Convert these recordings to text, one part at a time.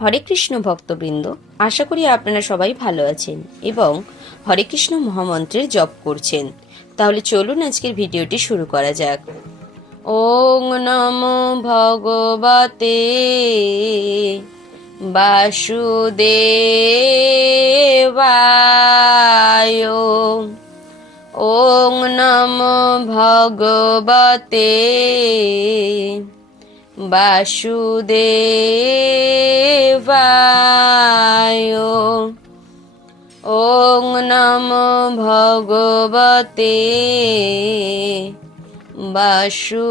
হরে কৃষ্ণ ভক্তবৃন্দ, আশা করি আপনারা সবাই ভালো আছেন এবং হরে কৃষ্ণ মহামন্ত্রের জপ করছেন। তাহলে চলুন আজকের ভিডিওটি শুরু করা যাক। ওং নমো ভগবতে বাসুদেবায়। ওং নমো ভগবতে বাসুদেবায়। ওং নমো ভগবতে বাসুদেবায়।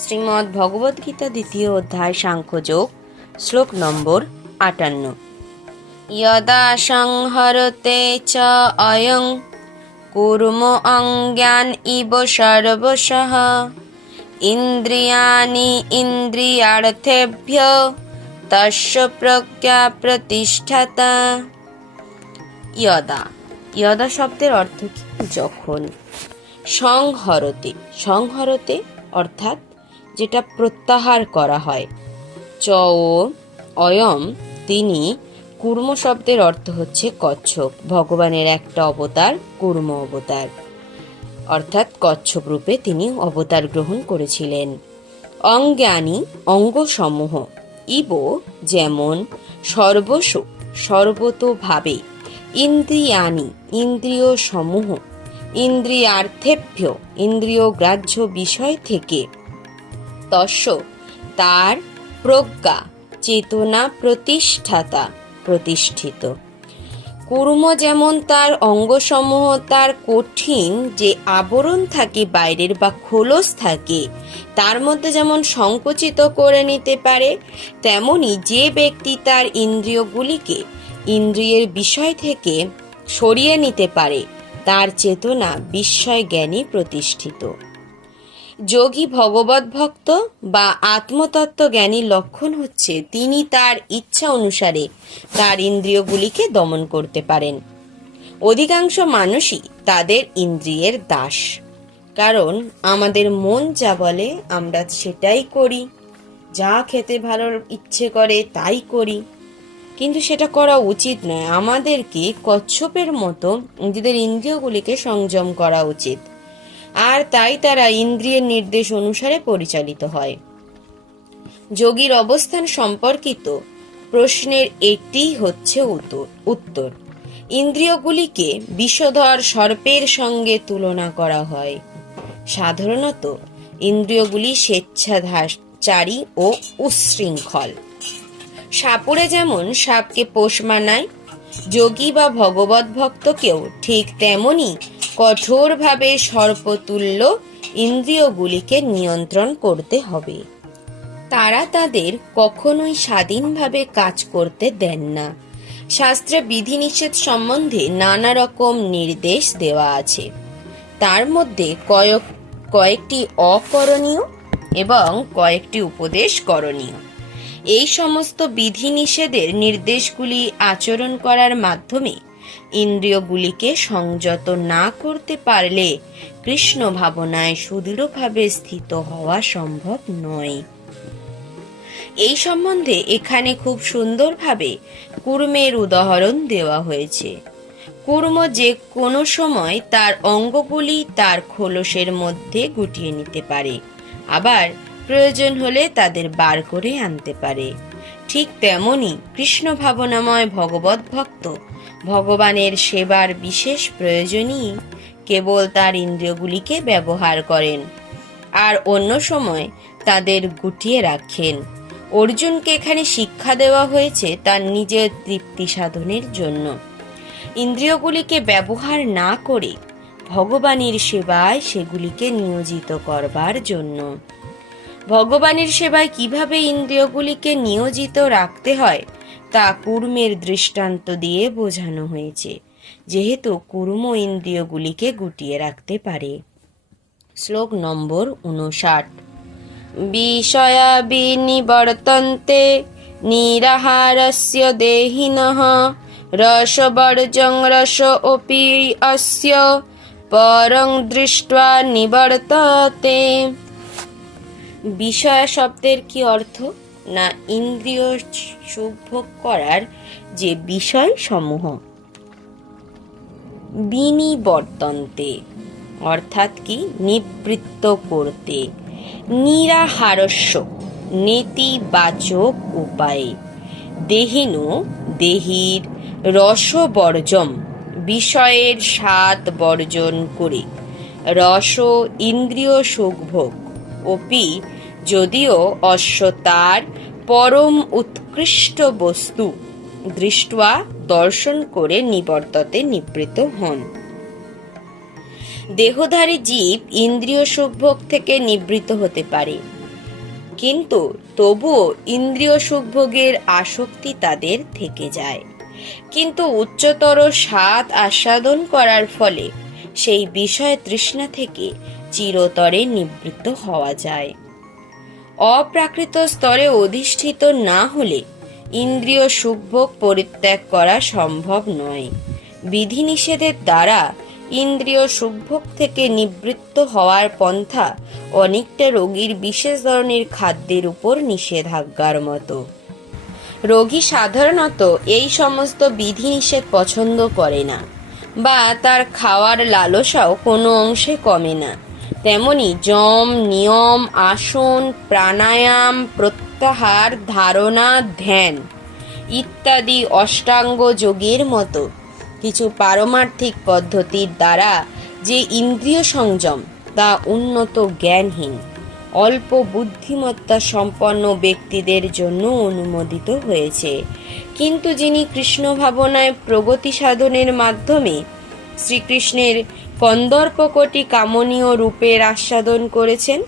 শ্রীমদ্ ভগবদ গীতা দ্বিতীয় অধ্যায় সাংখ্যযোগ, শ্লোক নম্বর 58। যদা সংহরতে চ অয়ং কুর্ম অজ্ঞান ইব সর্বশঃ ইন্দ্রিয়াণি ইন্দ্রিয়ার্থেভ্যো তস্য প্রজ্ঞা প্রতিষ্ঠাতা। যদা, যদা শব্দের অর্থ কি? যখন। সংহরতে, সংহরতে অর্থাৎ যেটা প্রত্যাহার করা হয়। চ অয়ম, তিনি। কুর্ম শব্দের অর্থ হচ্ছে কচ্ছপ। ভগবানের একটা অবতার কুর্ম অবতার, অর্থাৎ কচ্ছপ রূপে তিনি অবতার গ্রহণ করেছিলেন। অজ্ঞানী, অঙ্গসমূহ। ইব, যেমন। সর্বস্ব, সর্বতোভাবে। ইন্দ্রিয়াণি, ইন্দ্রিয় সমূহ। ইন্দ্রিয়ার্থেভ্য, ইন্দ্রিয় গ্রাহ্য বিষয় থেকে। তস্য, তার। প্রজ্ঞা, চেতনা। প্রতিষ্ঠাতা, প্রতিষ্ঠিত। কুর্ম যেমন তার অঙ্গসমূহ তার কঠিন যে আবরণ থাকে বাইরের বা খোলস থাকে, তার মধ্যে যেমন সংকুচিত করে নিতে পারে, তেমনি যে ব্যক্তি তার ইন্দ্রিয়গুলিকে ইন্দ্রিয়ের বিষয় থেকে সরিয়ে নিতে পারে, তার চেতনা বিস্ময় জ্ঞানী প্রতিষ্ঠিত। যোগী ভগবত ভক্ত বা আত্মতত্ত্ব জ্ঞানীর লক্ষণ হচ্ছে তিনি তার ইচ্ছা অনুসারে তার ইন্দ্রিয়গুলিকে দমন করতে পারেন। অধিকাংশ মানুষই তাদের ইন্দ্রিয়ের দাস, কারণ আমাদের মন যা বলে আমরা সেটাই করি, যা খেতে ভালো ইচ্ছে করে তাই করি, কিন্তু সেটা করা উচিত নয়। আমাদেরকে কচ্ছপের মতো নিজেদের ইন্দ্রিয়গুলিকে সংযম করা উচিত, আর তাই তারা ইন্দ্রিয়ের নির্দেশ অনুসারে পরিচালিত হয়। যোগীর অবস্থান সম্পর্কিত প্রশ্নের এটি হচ্ছে উত্তর। ইন্দ্রিয়গুলিকে বিষধর সর্পের সঙ্গে তুলনা করা হয়। সাধারণত ইন্দ্রিয়গুলি স্বেচ্ছাচারী ও উচ্ছৃঙ্খল। সাপুড়ে যেমন সাপকে পোষ মানায়, যোগী বা ভগবত ভক্তকেও ঠিক তেমনি কঠোরভাবে সর্পতুল্য ইন্দ্রিয়গুলিকে নিয়ন্ত্রণ করতে হবে। তারা তাদের কখনোই স্বাধীনভাবে কাজ করতে দেন না। শাস্ত্রে বিধিনিষেধ সম্বন্ধে নানা রকম নির্দেশ দেওয়া আছে। তার মধ্যে কয়েকটি অকরণীয় এবং কয়েকটি উপদেশ করণীয়। এই সমস্ত বিধিনিষেধের নির্দেশগুলি আচরণ করার মাধ্যমে ইন্দ্রিয়গুলিকে সংযত না করতে পারলে কৃষ্ণ ভাবনায় সুদৃঢ়ভাবে স্থিত হওয়া সম্ভব নয়। এই সম্বন্ধে এখানে খুব সুন্দরভাবে কুর্মের উদাহরণ দেওয়া হয়েছে। কুর্ম যে কোনো সময় তার অঙ্গগুলি তার খোলসের মধ্যে গুটিয়ে নিতে পারে, আবার প্রয়োজন হলে তাদের বার করে আনতে পারে। ঠিক তেমনি কৃষ্ণ ভাবনাময় ভগবত ভক্ত ভগবানের সেবার বিশেষ প্রয়োজনেই কেবল তার ইন্দ্রিয়গুলিকে ব্যবহার করেন, আর অন্য সময় তাদের গুটিয়ে রাখেন। অর্জুনকে এখানে শিক্ষা দেওয়া হয়েছে তার নিজের তৃপ্তি সাধনের জন্য। ইন্দ্রিয়গুলিকে ব্যবহার না করে ভগবানের সেবায় সেগুলিকে নিয়োজিত করবার জন্য। ভগবানের সেবায় কিভাবে ইন্দ্রিয়গুলিকে নিয়োজিত রাখতে হয় তা কুর্মের দৃষ্টান্ত দিয়ে বোঝানো হয়েছে, যেহেতু কুর্ম ইন্দ্রিয়গুলিকে গুটিয়ে রাখতে পারে। শ্লোক নম্বর 59। বিষয়া বিনিবর্তন্তে নিরাহারস্য দেহিনঃ রসবর্জং রস অপি অস্য পরং দৃष्ट्वा নিবর্ততে। বিষয় শব্দের কি অর্থ? না ইন্দ্রিয় সুখ ভোগ করার যে বিষয় সমূহ। বিনিবর্তন্তে অর্থাৎ কি নিবৃত্ত করতে। নিরাহারস্য নেতিবাচক উপায়ে। দেহিনু দেহির রসবর্জম বিষয়ের স্বাদ বর্জন করে। রস ইন্দ্রিয় সুখভোগ অপি যদিও অশ্ব তার পরম উৎকৃষ্ট বস্তু দৃष्ट्वा দর্শন করে নিবর্ততে নিবৃত্ত হন। দেহধারী জীব ইন্দ্রিয় সুখভোগ থেকে নিবৃত্ত হতে পারে, কিন্তু তবুও ইন্দ্রিয় সুখভোগের আসক্তি তাদের থেকে যায়। কিন্তু উচ্চতর স্বাদ আস্বাদন করার ফলে সেই বিষয় তৃষ্ণা থেকে চিরতরে নিবৃত্ত হওয়া যায়। অপ্রাকৃত স্তরে অধিষ্ঠিত না হলে ইন্দ্রিয় সুখভোগ পরিত্যাগ করা সম্ভব নয়। বিধিনিষেধের দ্বারা ইন্দ্রিয় সুখভোগ থেকে নিবৃত্ত হওয়ার পন্থা অনেকটা রোগীর বিশেষ ধরনের খাদ্যের উপর নিষেধাজ্ঞার মতো। রোগী সাধারণত এই সমস্ত বিধিনিষেধ পছন্দ করে না, বা তার খাওয়ার লালসাও কোনো অংশে কমে না। তেমনি যম, নিয়ম, আসন, প্রাণায়াম, প্রত্যাহার, ধারণা, ধ্যান ইত্যাদি অষ্টাঙ্গ যোগের মতো কিছু পারমার্থিক পদ্ধতির দ্বারা যে ইন্দ্রিয় সংযম তা উন্নত জ্ঞানহীন অল্প বুদ্ধিমত্তা সম্পন্ন ব্যক্তিদের জন্য অনুমোদিত হয়েছে। কিন্তু যিনি কৃষ্ণ ভাবনায় প্রগতি সাধনের মাধ্যমে শ্রীকৃষ্ণের কন্দর্পকটি কামনীয় রূপের আস্বাদন করেছেন,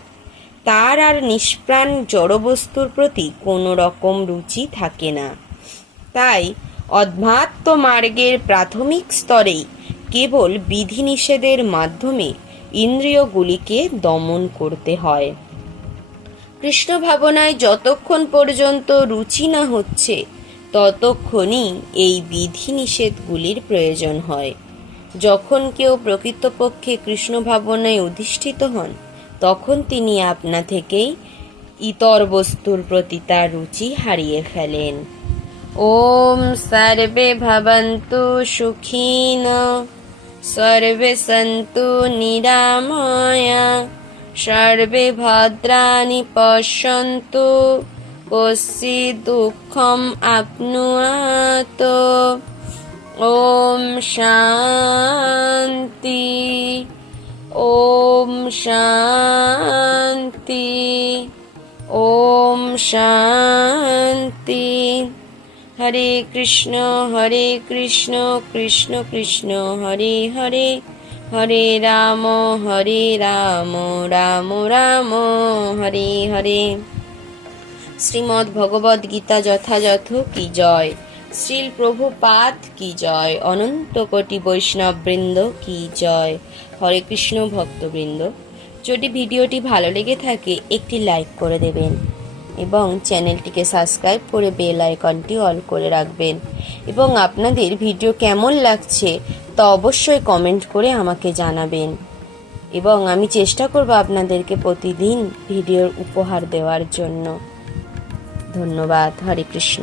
তার আর নিষ্প্রাণ জড়বস্তুর প্রতি কোনো রকম রুচি থাকে না। তাই অধ্যাত্ম মার্গের প্রাথমিক স্তরেই কেবল বিধিনিষেধের মাধ্যমে ইন্দ্রিয়গুলিকে দমন করতে হয়। কৃষ্ণ ভাবনায় যতক্ষণ পর্যন্ত রুচি না হচ্ছে ততক্ষণই এই বিধিনিষেধগুলির প্রয়োজন হয়। যখন কেউ প্রকৃতপক্ষে কৃষ্ণ ভাবনায় অধিষ্ঠিত হন, তখন তিনি আপনা থেকেই ইতর বস্তুর প্রতি তার রুচি হারিয়ে ফেলেন। ওম সর্বে ভবন্তু সুখিনো সর্বে সন্তু নিরাময়া সর্বে ভদ্রাণি পশ্যন্তু কশ্চিৎ দুঃখম আপনুয়াত। ওম শান্তি ওম শান্তি ওম শান্তি। হরে কৃষ্ণ কৃষ্ণ কৃষ্ণ হরে হরে, হরে রাম রাম রাম হরে হরে। শ্রীমদ্ ভগবদ গীতা যথাযথ কি জয়। শ্রীল প্রভুপাদ কি জয়। অনন্ত কোটি বৈষ্ণব বৃন্দ কি জয়। হরে কৃষ্ণ ভক্তবৃন্দ, যদি ভিডিওটি ভালো লেগে থাকে একটি লাইক করে দেবেন এবং চ্যানেলটিকে সাবস্ক্রাইব করে বেল আইকনটি অল করে রাখবেন, এবং আপনাদের ভিডিও কেমন লাগছে তা অবশ্যই কমেন্ট করে আমাকে জানাবেন, এবং আমি চেষ্টা করব আপনাদেরকে প্রতিদিন ভিডিওর উপহার দেওয়ার জন্য। ধন্যবাদ। হরে কৃষ্ণ।